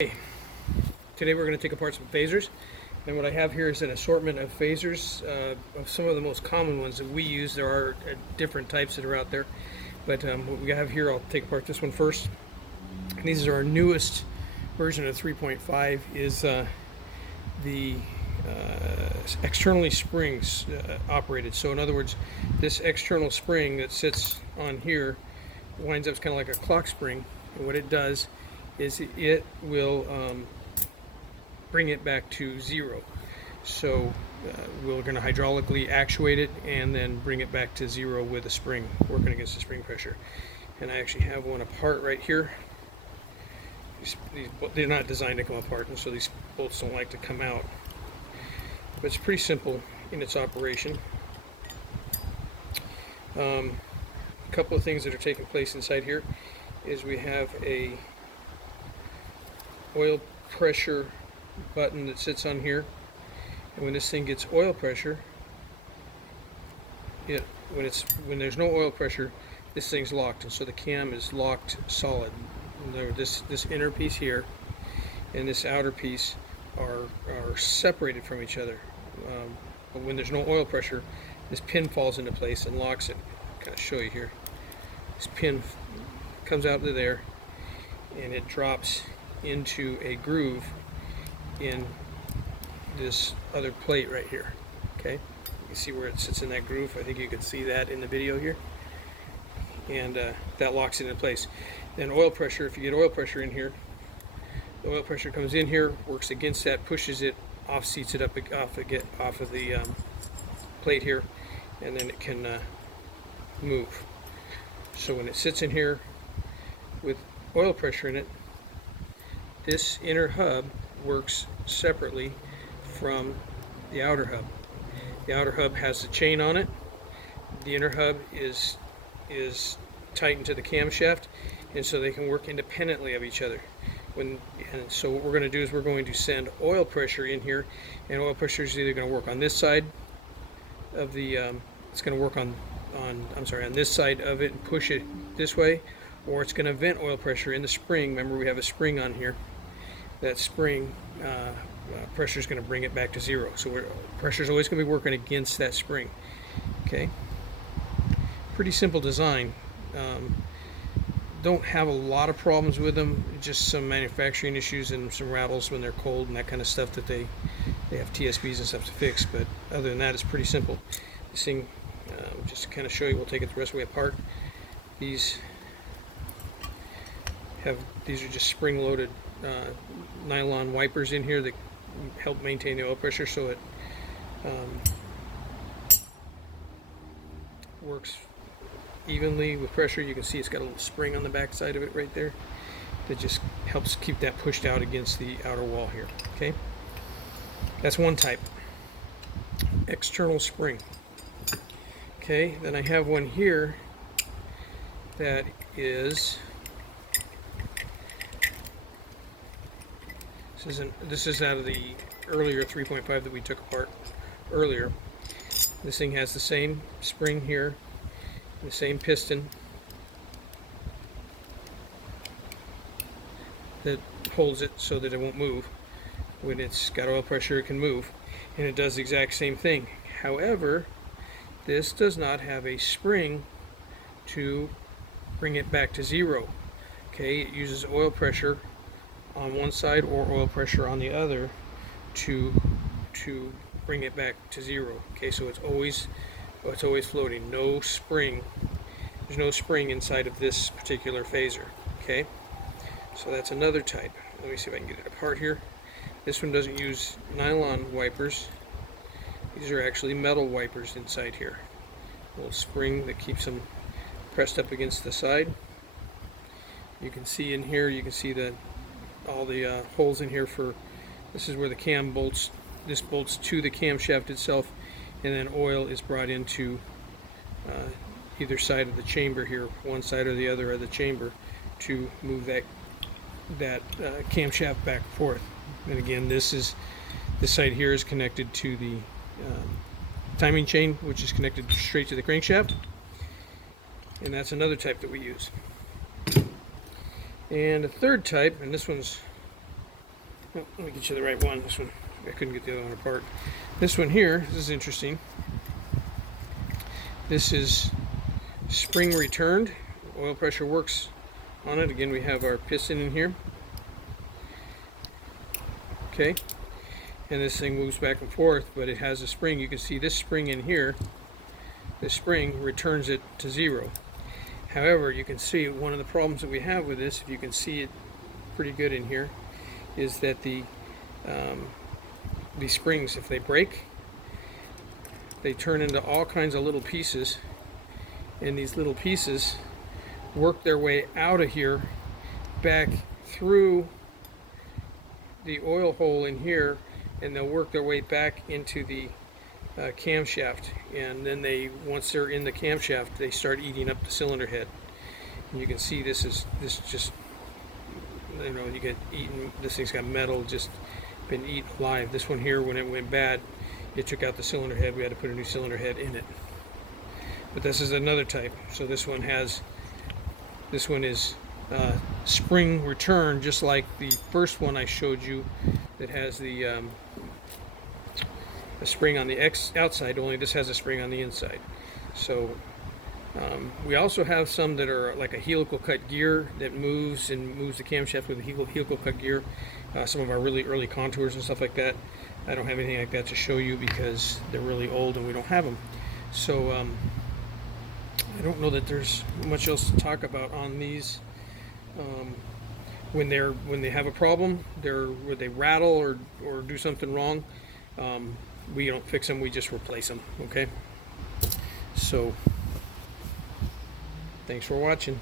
Hey, today we're going to take apart some phasers, and what I have here is an assortment of phasers, of some of the most common ones that we use. There are different types that are out there, but what we have here, I'll take apart this one first. And these are our newest version of 3.5 is the externally springs operated. So in other words, this external spring that sits on here winds up kind of like a clock spring, and what it does is it will bring it back to zero. So we're going to hydraulically actuate it and then bring it back to zero with a spring, working against the spring pressure. And I actually have one apart right here. They're not designed to come apart, and so these bolts don't like to come out. But it's pretty simple in its operation. A couple of things that are taking place inside here is we have a oil pressure button that sits on here, and when this thing gets oil pressure, when there's no oil pressure, this thing's locked, and so the cam is locked solid. This inner piece here and this outer piece are separated from each other, but when there's no oil pressure, this pin falls into place and locks it. I'll kind of show you here. This pin comes out to there and it drops into a groove in this other plate right here. Okay, you can see where it sits in that groove. I think you can see that in the video here, and that locks it in place. Then oil pressure, if you get oil pressure in here, the oil pressure comes in here, works against that, pushes it off, seats it up off of the plate here, and then it can move. So when it sits in here with oil pressure in it, this inner hub works separately from the outer hub. The outer hub has the chain on it. The inner hub is tightened to the camshaft, and so they can work independently of each other. And so what we're going to do is we're going to send oil pressure in here, and oil pressure is either going to work on this side of the it's going to work on this side of it and push it this way, or it's going to vent oil pressure in the spring. Remember, we have a spring on here. That spring pressure is going to bring it back to zero. So pressure is always going to be working against that spring. Okay, pretty simple design. Don't have a lot of problems with them, just some manufacturing issues and some rattles when they're cold and that kind of stuff that they have TSBs and stuff to fix, but other than that, it's pretty simple. This thing, just to kind of show you, we'll take it the rest of the way apart. These are just spring-loaded nylon wipers in here that help maintain the oil pressure, so it works evenly with pressure. You can see it's got a little spring on the back side of it right there that just helps keep that pushed out against the outer wall here. Okay, that's one type, external spring. Okay, then I have one here that is this is out of the earlier 3.5 that we took apart earlier. This thing has the same spring here, the same piston that holds it so that it won't move. When it's got oil pressure, it can move, and it does the exact same thing. However, this does not have a spring to bring it back to zero. Okay, it uses oil pressure on one side or oil pressure on the other to bring it back to zero. Okay, so it's always floating. No spring. There's no spring inside of this particular phaser. Okay, so that's another type. Let me see if I can get it apart here. This one doesn't use nylon wipers. These are actually metal wipers inside here. A little spring that keeps them pressed up against the side. You can see in here, you can see all the holes in here for, this is where the cam bolts, this bolts to the camshaft itself, and then oil is brought into either side of the chamber here, one side or the other of the chamber, to move that camshaft back and forth. And again, this side here is connected to the timing chain, which is connected straight to the crankshaft, and that's another type that we use. And a third type, and this one's Oh, let me get you the right one. This one, I couldn't get the other one apart. This one here, this is interesting. This is spring returned. Oil pressure works on it. Again, we have our piston in here. Okay, and this thing moves back and forth, but it has a spring. You can see this spring in here. This spring returns it to 0. However, you can see one of the problems that we have with this, if you can see it pretty good in here, is that these springs, if they break, they turn into all kinds of little pieces, and these little pieces work their way out of here back through the oil hole in here, and they'll work their way back into the camshaft, and then once they're in the camshaft, they start eating up the cylinder head. And you can see this just, you know, you get eaten. This thing's got metal just been eaten alive. This one here, when it went bad, it took out the cylinder head. We had to put a new cylinder head in it. But this is another type. So this one is spring return, just like the first one I showed you that has the a spring on the outside, only this has a spring on the inside. So we also have some that are like a helical cut gear that moves the camshaft with a helical cut gear. Some of our really early contours and stuff like that. I don't have anything like that to show you because they're really old and we don't have them. So I don't know that there's much else to talk about on these. When they have a problem, where they rattle or do something wrong, we don't fix them, we just replace them. Okay, so thanks for watching.